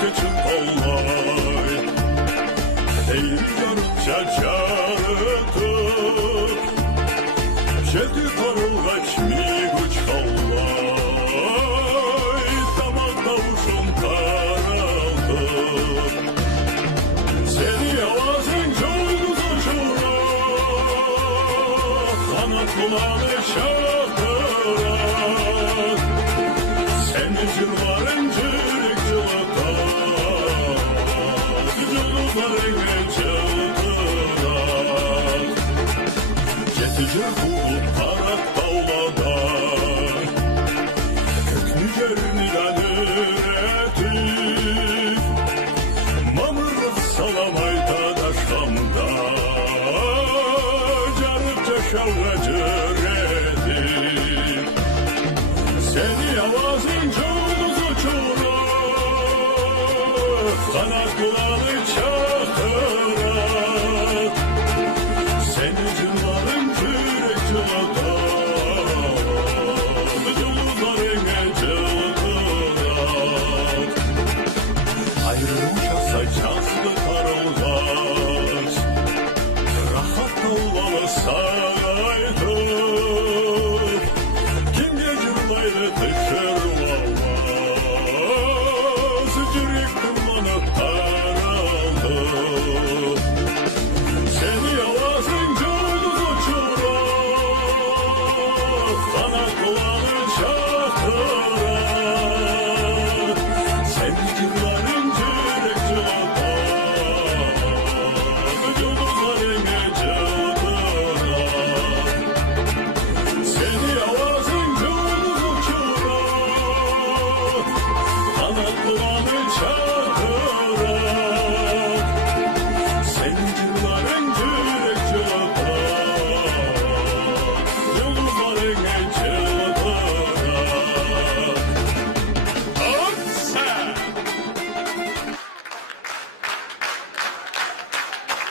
geçip olay değil yarıkça çarıtıp Kedi karılgaç mi güç kallay damak davuşun karaldı seni avazın çoğunuz uçura kanat kulağını şakırar seni cırvarın cırık cılata cılıklarını cıldırar Getici bulut tarak dağlada kökünü yerinden üretip mamırlık salamayda daşlamda canıpça şavgacır edip seni avazın çoğunuz uçurar kanat kulağını çakırar seni cırların kürek cılatan cıllarına cıldıran ayrılmışsa çazdı karılgaç rahat dağları saydı kim gecirlaydı tışır